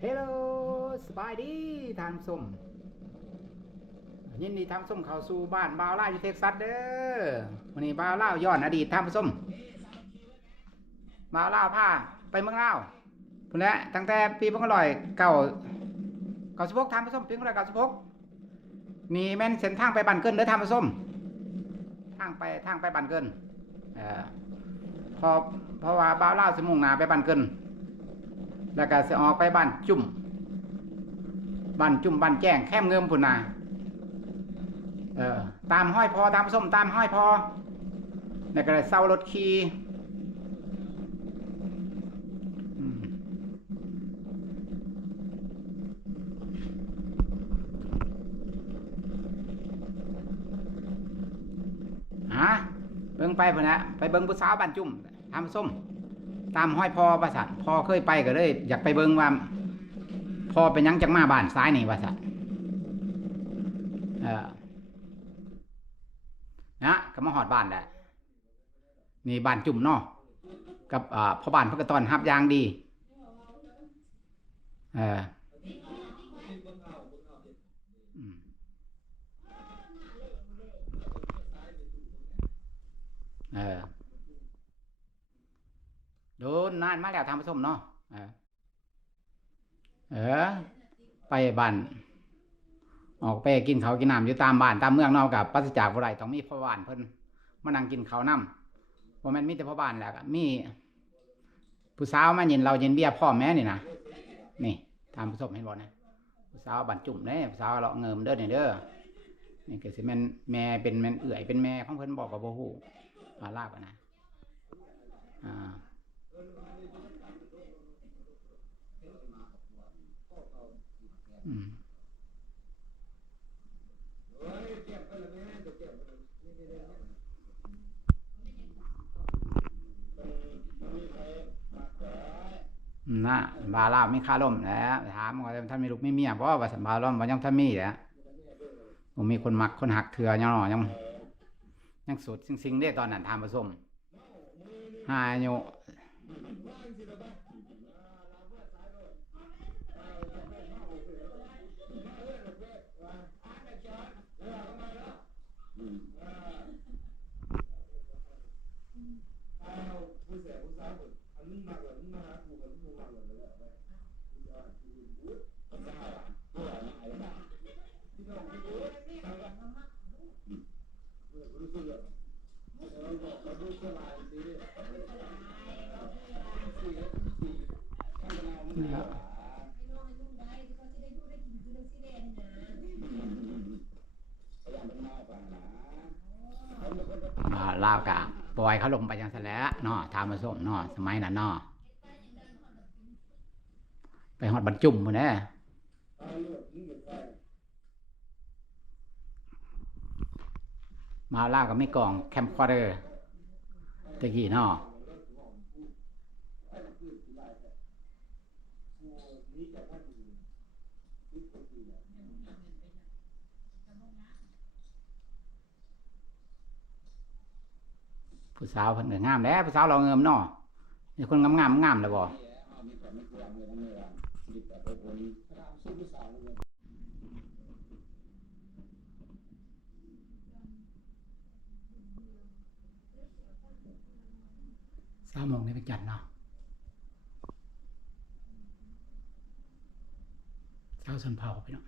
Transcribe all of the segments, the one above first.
เฮลโลสบายดีทานส้มยินดีทำส้มเข้าสู่บ้านบาวล่าอยู่เท็กซัสเด้อวันนี้บาวล่าย้อนอดีตทำส้มบาวล่าผ้าไปเมืองลาวพุ่นและตั้งแต่ปีพันร้อยเก่าเก่าสิบหกทำส้มปีพันร้อยเก่าสิบหกนี่แม่นเส้นทางไปบันเกินเด้อทำส้มทางไปทางไปบันเกินเอ่อพอเพราะว่าบาวล่าสิมุ่งหนาไปบันเกิน แล้วก็จะออกไปบ้านจุ่มบ้านจุ่มบ้านแจ้งแคมเงิมพุ่นนาเออตามห้อยพอตามส้มตามห้อยพอแล้วก็เศร้ารถขี่ฮะเบิ่งไปพุ่นนะไปเบิ่งผู้สาวบ้านจุ่มทำส้ม ตามห้อยพอประสัตพอเคยไปก็เลย อยากไปเบิ่งว่า พอเป็นยังจักมาบ้านซ้ายนี่ว่าสัตเออนะก็มาหอดบ้านแหละนี่บ้านจุ่มเนาะกับอ่าพ่อบ้านพื่อกตอนฮับยางดี เอออืมเออ โดนนานมาแล้วทำผสมเนาะเออ ไปบ้านออกไปกินเขากินน้ำอยู่ตามบ้านตามเมืองเนาะกับปราศจากอะไรต้องมีพ่อบ้านเพิ่นมานั่งกินเขาน้ำว่ามันมีแต่พ่อบ้านแหละมีผู้สาวมาเย็นเราเย็นเบี้ยพ่อแม่นี่นะนี่ทำผสมเห็นบ่นะผู้สาวบันจุ่มเด้ผู้สาวเราเงิมเด้อเนี่ยเด้อนี่ก็สิแม่แม่เป็นแม่เอื่อยเป็นแม่ของเพิ่นบอกกับโบหูมาลาบนะอ่า อืม น่ะบาลาวมีค่าล่มแหล้วถามว่าท่านมีลูกไม่เมียเพราะว่าสบาล่มว่ายังท่านมีแหล้วผมมีคนมักคนหักเถื่อยังหน่อยังยังสุดซิงๆได้ตอนนั้นทำผสมหาอายุนะครับอ่า ลาวกะปล่อยเขาลงไปยังสแล้วเนาะทำผสมเนาะสมัยนั้นเนาะ ไปหอดบรรจุมหมดแน่มาล่าก็ไม่กล่องแคมควอเตอร์ตะกี้นาะผู้สาวเพิ่นก็งามแล้วผู้สาวเราเงิมนาะนี่คนงามงามๆงามเล ยบ่สามโมงนี่เป็นจันทร์เนาะเช้าสันเผาพี่น้อง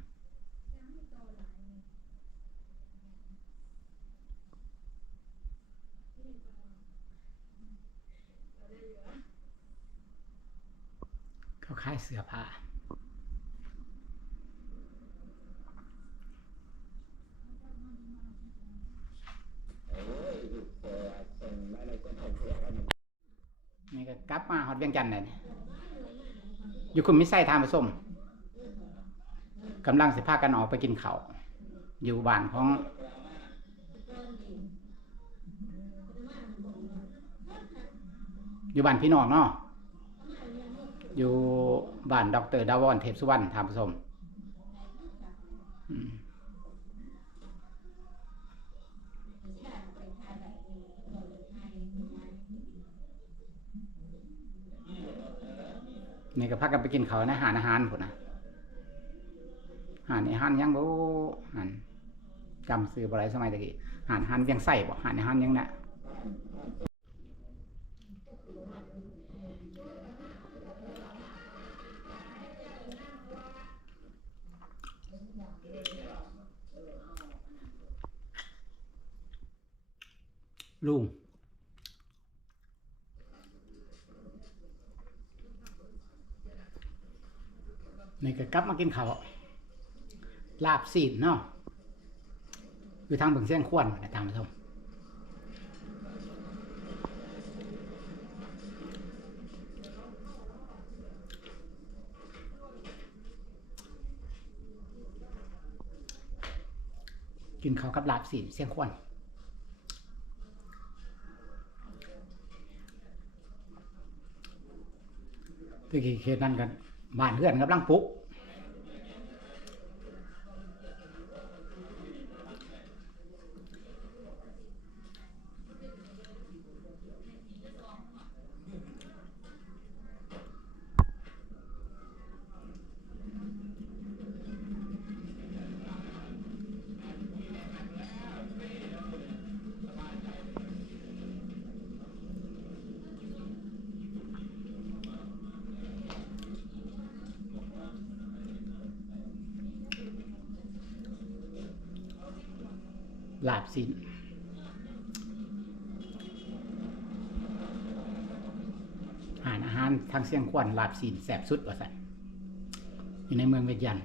เขาขายเสื้อผ้า นี่ กลับมาฮอดเวียงจันทน์เลยนี่อยู่คุมมิไซทางผสมกำลังสิพากันออกไปกินเขาอยู่บ้านของ อยู่บ้านพี่น้องเนาะอยู่บ้านดอกเตอรดาวอนเทพสุวรรณทางผสม อืม นี่ก็พักกันไปกินเขาวในหารอาหารพุ่นะหารอาหารยังบ่หันจำซื้อบ่ได้สมัยตะกี้หารอาหารยังใส่บ่หารอาหารยังน่ะลุง นี่ก็กลับมากินข้าวลาบซีนเนาะอยู่ทางบิ่งเสียงควนนะทางผู้ชมกินข้าวกับลาบซีนเสียงควนตะกี้เขตนั้นกัน บ้านเพื่อนกำลังปลุก ลาบสินอาหารอาหารทางเสียงควันลาบสินแสบสุดว่าสันอยู่ในเมืองเวียดยันต์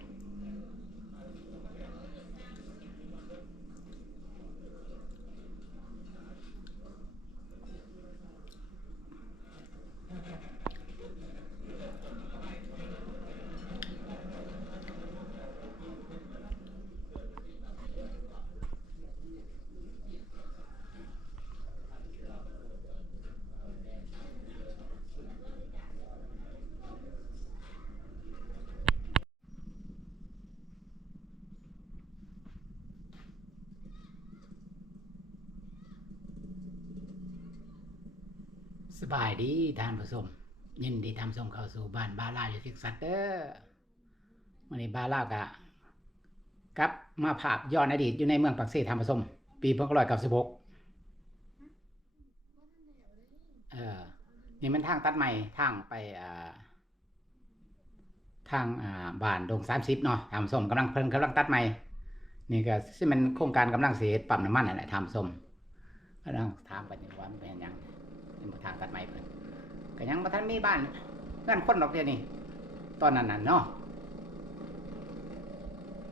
สบายดีท่านผู้ชมยินดีทำส่งเข้าสู่บ้านบาลาอยู่ทิกซัตเตอร์วันนี้บาลากะกลับมาภาพย้อนอดีตอยู่ในเมืองปักเสธรรมผสม ปีพศร้อยกับสิบหกเออนี่มันทางตัดใหม่ทางไปอ่าทางอ่าบ้านดงสามสิบเนาะทำสมกำลังเพิ่นกำลังตัดใหม่นี่ก็ซึ่งมันโครงการกำลังเสียปั๊มน้ำมันนั่นแหละทำสมกำลังถามกันอยู่ว่ามันเป็นยัง เป็นทางตัดใหม่เพิ่นก็ยังมาทันมีบ้านเพื่อนคนดอกเดียวนี่ตอนนั้นน่ะเนาะ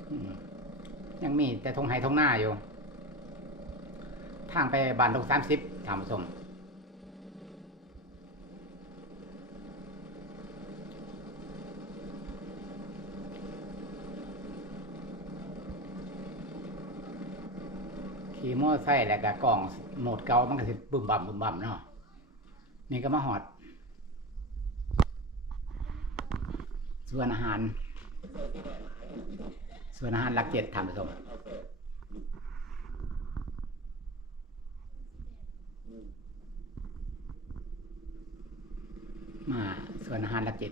อืมยังมีแต่ทงไฮทงหน้าอยู่ ทางไปบ้านดงสามสิบทำส้มขี่มอไซค์แล้วก็กล่องโหมดเก่ามันก็สิบึมบั่มบึมบั่มเนาะ นี่ก็มาหอด ส่วนอาหาร ส่วนอาหารลักเจ็ดทำผสมมาส่วนอาหารลักเจ็ด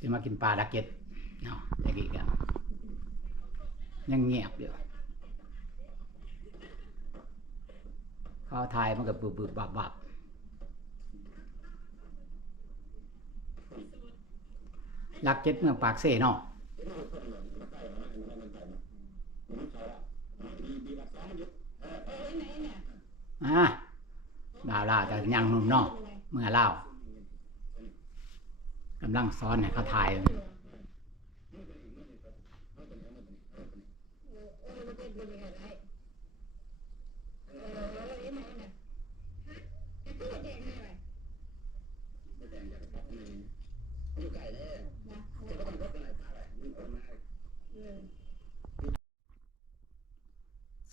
สิ มากินปลาหลักเจ็ดเนาะต่กี้ก็ยังเงียบอยู่เขาทายมันก็บึบบึบบับบับลักเจ็ดเมืองปากเสเนาะอ่าดาวลาวจะยังหนุ่มเนาะเมื่อเล่าว กำลังซ้อนให้เขาถ่าย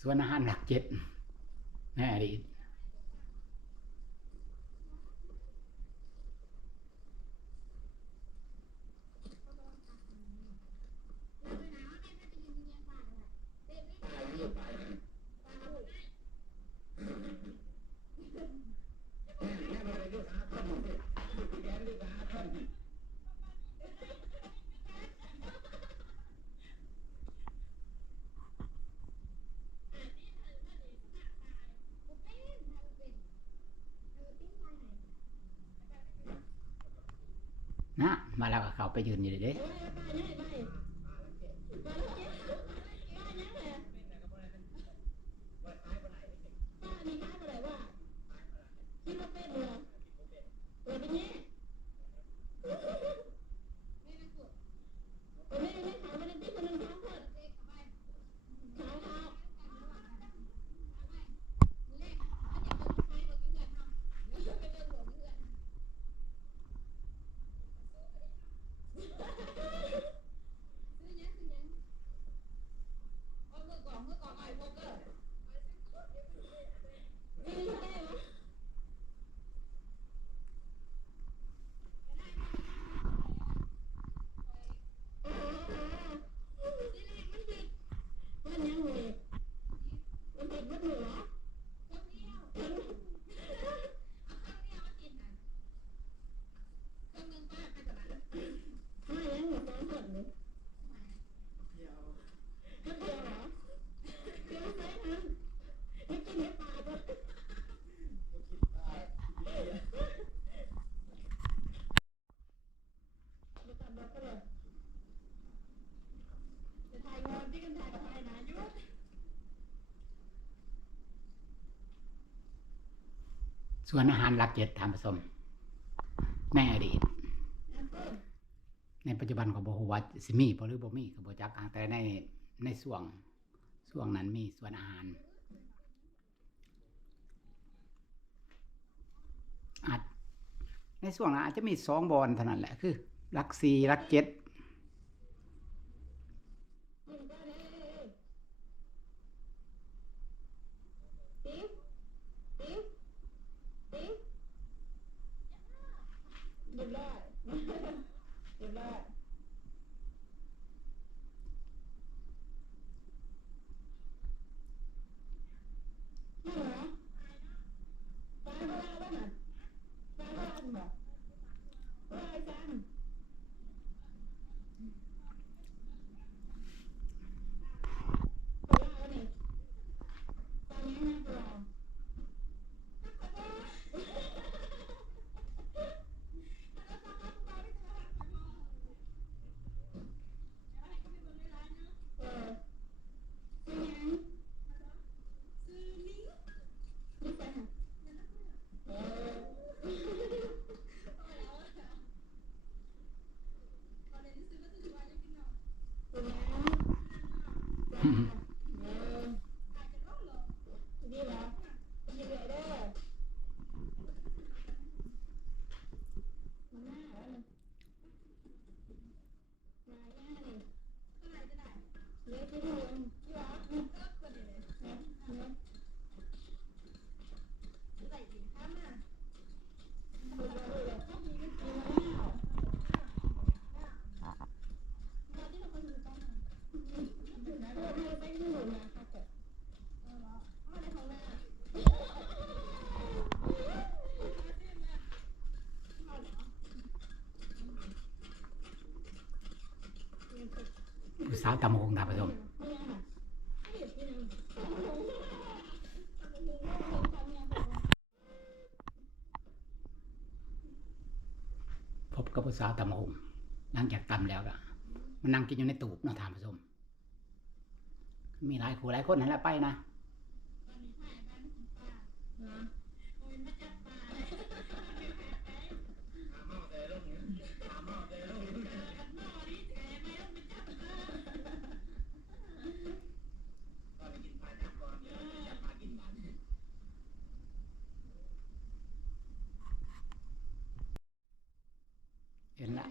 ส่วนอาหารหลักเจ็ดในอดีต นะ มาแล้วก็เขาไปยืนอยู่เด้ ส่วนอาหารหลักเจ็ดทานผสมในอดีต ในปัจจุบันก็บ่ฮู้ว่าสิมีบ่หรือบมีก็บ่จักแต่ในในช่วงช่วงนั้นมีส่วนอาหาร อาจในช่วงนั้นอาจจะมีสองบอลเท่านั้นแหละคือหลักสี่หลักเจ็ดาวตำหงทาผสมอาค่ะให้หยุดที่หนึ่งพบกับผู้สาวตำหงหลังจากตำแล้วก็มันนั่งกินอยู่ในตูบเนาะทานผสม มีหลายคู่หลายคนนั่นแหละไปนะ เห็นละ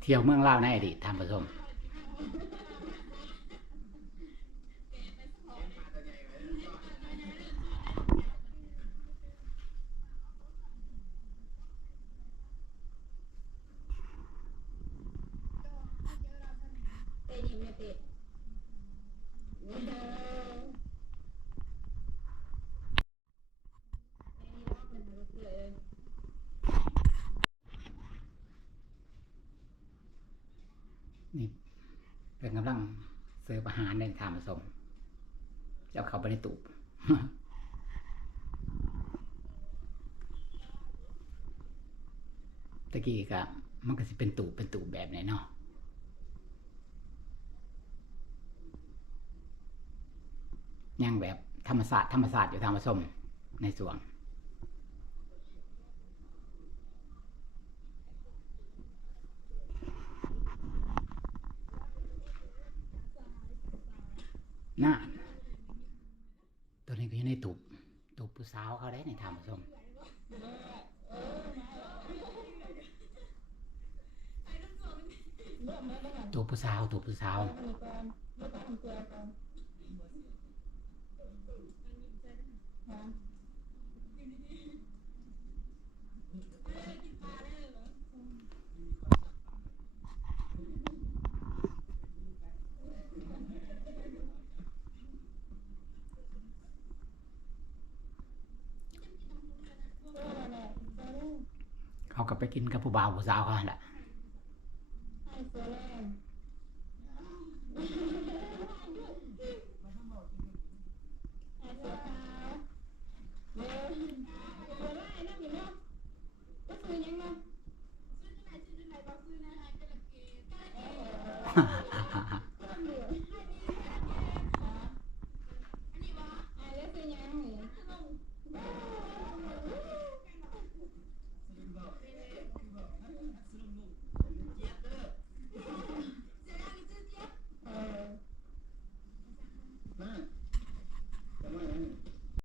เที่ยวเมืองลาวในอดีตท่านผสม เตะยิงเนี่ยเตะเออเตะนี่ล็อกเลยนะล็อกเลย เป็นกำลังเสิร์ฟอาหารใน ทานผสมเจ้าเขาไปในตูบตะกี้ก็มันก็สิเป็นตูบเป็นตูบแบบไหนเนาะยังแบบธรรมศาสตร์ธรรมศาสตร์อยู่ทางผสมในสวง น่ะตัวนี้ก็อยู่ในตุบตุบผู้สาวเขาได้ในทางผสมตัวผู้สาวตัวผู้สาวอนนี้ก่อนไม่ต้องทำ เขาก็ไปกินกับผู้บ่าวผู้สาวเขาแหละ